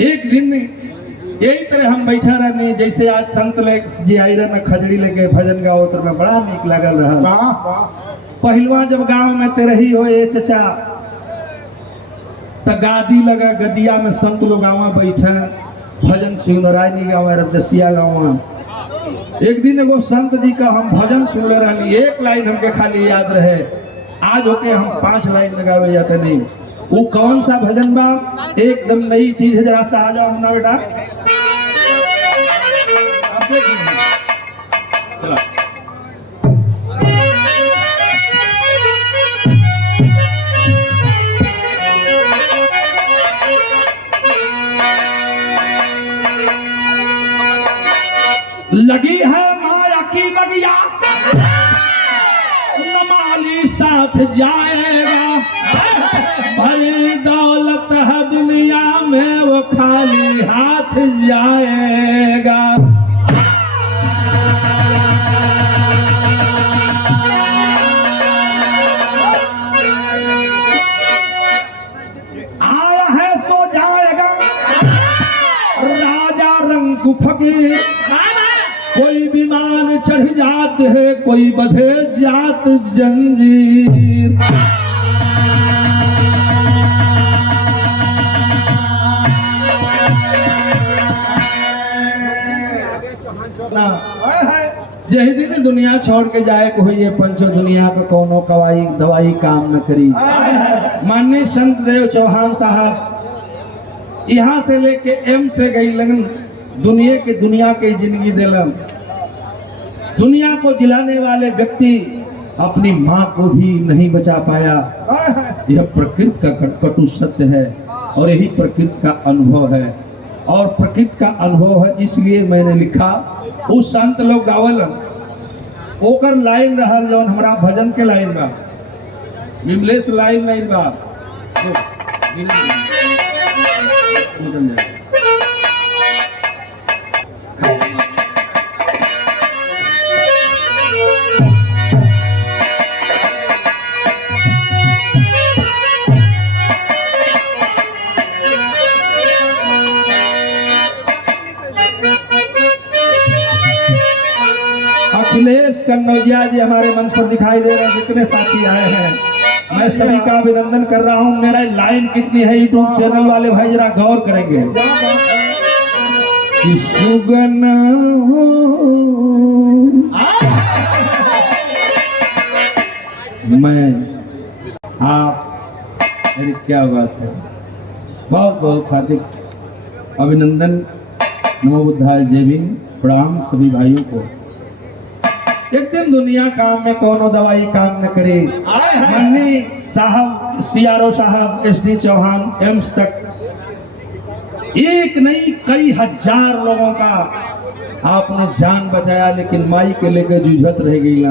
एक दिन यही तरह हम बैठा रहने, जैसे आज संत जी आई रहे न खजड़ी लेके भजन गाओ तो में बड़ा नीक लागल रहा। पहलवा जब गांव में ते रही हो ये चचा त गादी लगा, गदिया में संत लोग आवा बैठे भजन शिवनारायणी गाँव रबदसिया गाँव। एक दिन एगो संत जी का हम भजन सुन ले रही, एक लाइन हमके खाली याद रहे, आज होके हम 5 लाइन लगावे जाते नहीं। वो कौन सा भजन बा, एकदम नई चीज है, जरा सा आ जाओ ना बेटा। चलो लगी है माया की बगिया, नमाली साथ जाएगा, भरी दौलत है दुनिया में वो खाली हाथ जाएगा। आया है सो जाएगा, राजा रंग फकीर, कोई विमान चढ़ जात है, कोई बधे जात जंजीर। जही दिन दुनिया छोड़ के जाए को हुई, पंचो दुनिया का कोनो कवाई दवाई काम न करी। माननीय संत देव चौहान साहब यहाँ से लेके एम से गई लगन, दुनिया के जिंदगी दिलन। दुनिया को जिलाने वाले व्यक्ति अपनी माँ को भी नहीं बचा पाया। यह प्रकृति का कटु सत्य है और यही प्रकृति का अनुभव है, और प्रकृति का अनुभव है इसलिए मैंने लिखा। उस संत लोग गावलन ओकर लाइन रहा जौन हमारा भजन के लाइन बा, विमलेश लाइन बा। अखिलेश कन्नौजिया जी हमारे मंच पर दिखाई दे रहे हैं, जितने साथी आए हैं मैं सभी का अभिनंदन कर रहा हूं। मेरा लाइन कितनी है यूट्यूब चैनल वाले भाई जरा गौर करेंगे कि सुगना हो मैं आप, अरे क्या बात है, बहुत बहुत हार्दिक अभिनंदन। नमो बुद्धाय, जय भीम, प्रणाम सभी भाइयों को। एक दिन दुनिया काम में कोनो दवाई काम न करे। माननीय साहब CRO साहब SD चौहान एम्स तक एक नहीं कई हजार लोगों का आपने जान बचाया, लेकिन माई के लेके जूझत रह गई।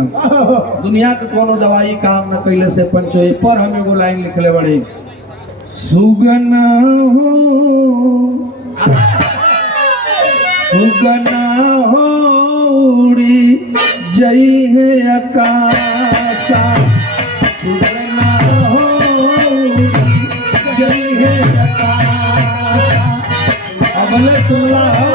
दुनिया के कोनो दवाई काम न कैले से पंचो पर हम एगो लाइन लिखले बड़े, सुगना हो सुगना हो उड़ी जई है आकाशा, सुगना हो जई है आकाशा। अब ले सुनला हो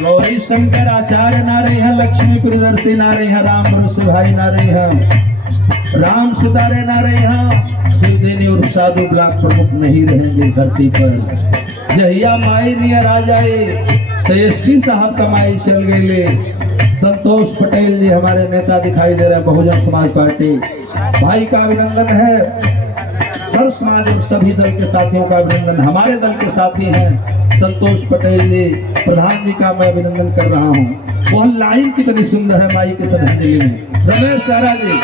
गौरी शंकर आचार्य नारे है, लक्ष्मी प्रियदर्शी नारे है, राम भरोसे भाई नारे है, राम सितारे नारे है, शिवदेनी और साधु ब्लॉक प्रमुख नहीं रहेंगे धरती पर। जहिया माई नियर आ जाए तो SD साहब कमाई चल गए। संतोष पटेल जी हमारे नेता दिखाई दे रहे हैं, बहुजन समाज पार्टी भाई का अभिनंदन है। सर्व समाज और सभी दल के साथियों का अभिनंदन। हमारे दल के साथी हैं संतोष पटेल जी, प्रधान जी का मैं अभिनंदन कर रहा हूँ। वह लाइन कितनी सुंदर है माई के श्रद्धांजलि में। रमेश सारा जी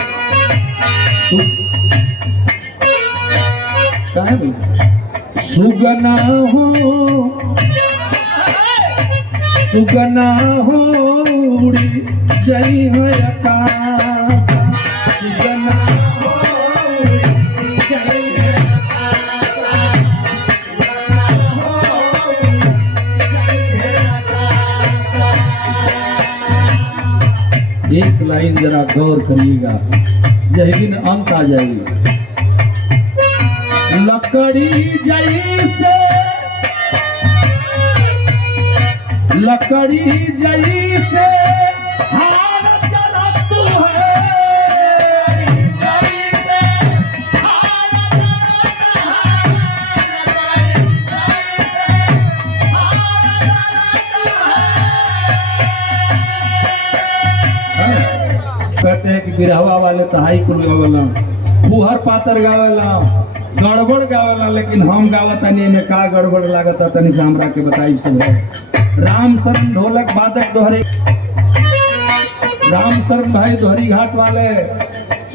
सुगना हो उड़ी जई है आकाश, सुगना हो उड़ी जई है एक लाइन जरा गौर करिएगा। यही दिन अंत आ जाएगी। लकड़ी जैसे हार चला तू है, कहते हैं कि बिरहवा वाले तहाई कुल गावला, फुहर पातर गावला, गड़बड़ गावला, लेकिन हम गावतानी में का गड़बड़ लागता तनी से हमरा के बताई सब है। राम शरण ढोलक वादक दोहरे, राम शरण भाई दोहरी घाट वाले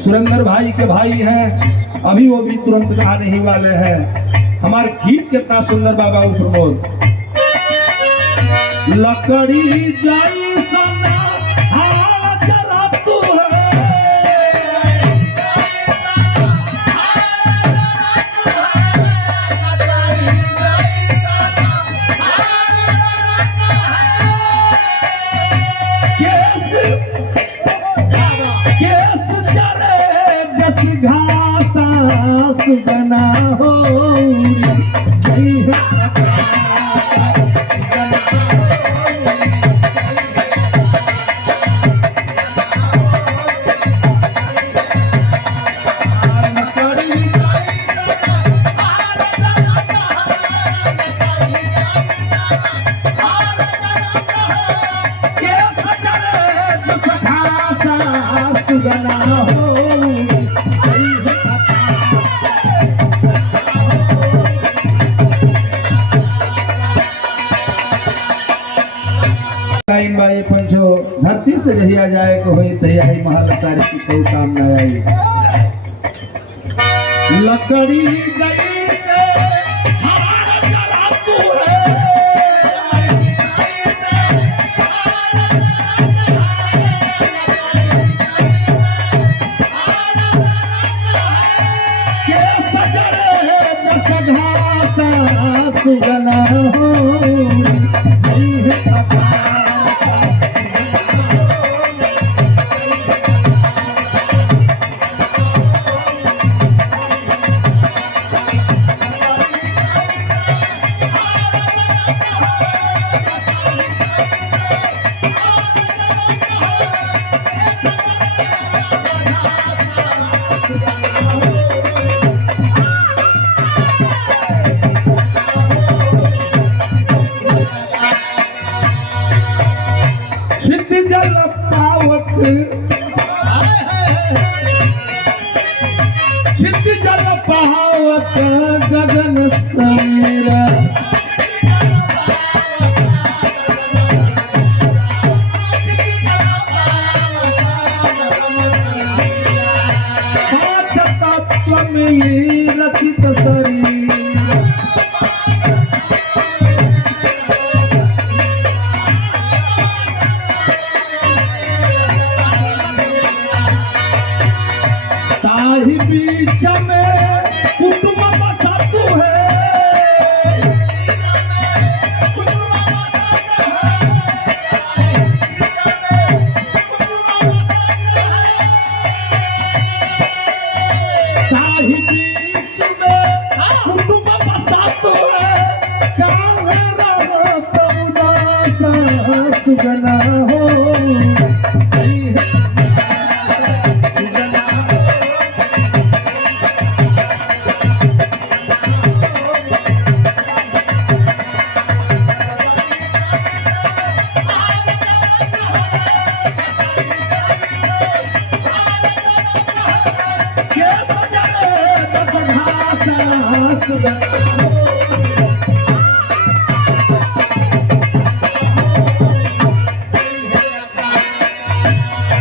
सुरेंद्र भाई के भाई हैं, अभी वो भी तुरंत आने ही वाले हैं। हमारे गीत कितना सुंदर बाबा प्रमोद। लकड़ी जाई सना हाल चला तू है, घासा सुगना हो सुगना हो। भाई पंचो धरती से जहिया जाए को होई तहिया ही महल तारी कुछ काम न आई। लकड़ी गई से हार चला तू है, के सजरे जस घासा सुगना हो। जल पावत छित जल पावत गगन समीरा, पांच तत्व में रचित शरीर, ताही बीच में कुटुंब बसा तू है, ताही बीच में कुटुंब बसा तू है, काहे रहो उदास सुगना हो।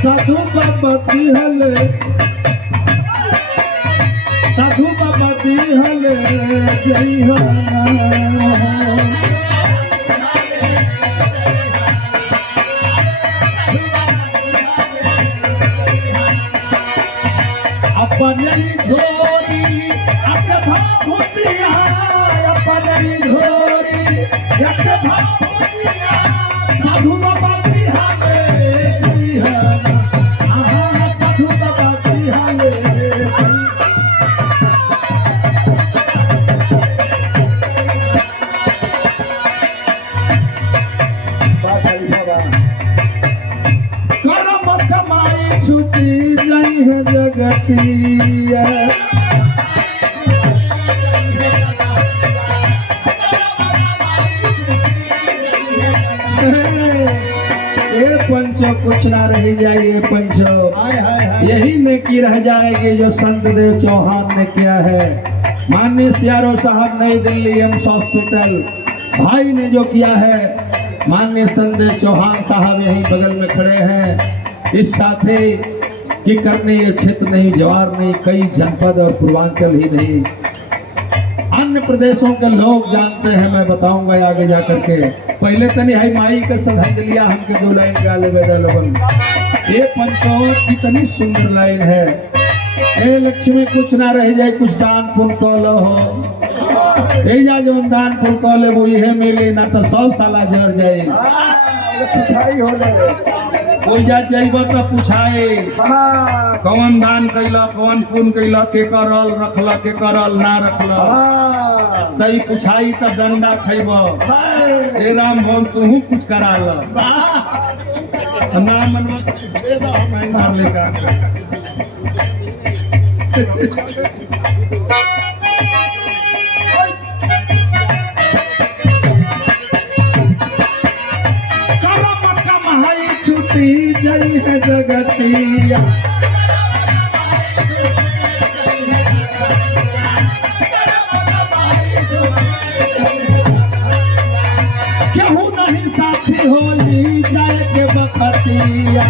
साधु बाबा दिहले, साधु बाबा दिहले जय हो। अपने धोरी अक भाभूतिया, अपने धोरी अक भाभूतिया, साधु बाबा दिहले जय हो। साधु बाबा दिहले जगतिया। ये पंचो कुछ ना रह जाए, ये पंचो यही नेकी रह जाएगी जो संत देव चौहान ने किया है। माननीय सीआरओ साहब नई दिल्ली एम्स हॉस्पिटल भाई ने जो किया है, माननीय संत देव चौहान साहब यहीं बगल में खड़े हैं। इस साथी की करने ये क्षेत्र नहीं, जवार नहीं, कई जनपद और पूर्वांचल ही नहीं, अन्य प्रदेशों के लोग जानते हैं। मैं बताऊंगा आगे जाकर के। पहले तनी हाई माई के श्रद्धांजलिया हमके 2 लाइन गा लेवे लोगन। ये पंचो कितनी सुंदर लाइन है। ए लक्ष्मी कुछ ना रह जाए, कुछ दान पुण्य कलो हो। ए जा जो दान पुण्य कले वो इहे मिली, ना तो सब साला जर जाए। पुछाई हो जाए कोई जा जाइब तो पूछाए कौन दान कैला, कौन पुण्य कैला, के करल रखला, के करल ना रखला। तई पूछाई तो डंडा खैब। ए राम भवन तू कुछ करा ला ना मनवा लेगा। छुट्टी जई है जगतिया। केहू नहीं साथी होली जाए के बखतिया।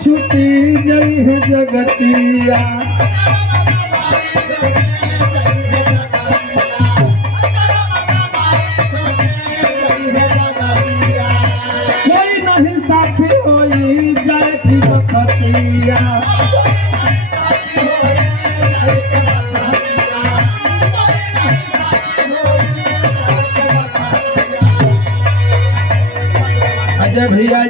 छुट्टी जई है जगतिया। कोई नहीं साथी होई जाए की बखतिया। अजय भैया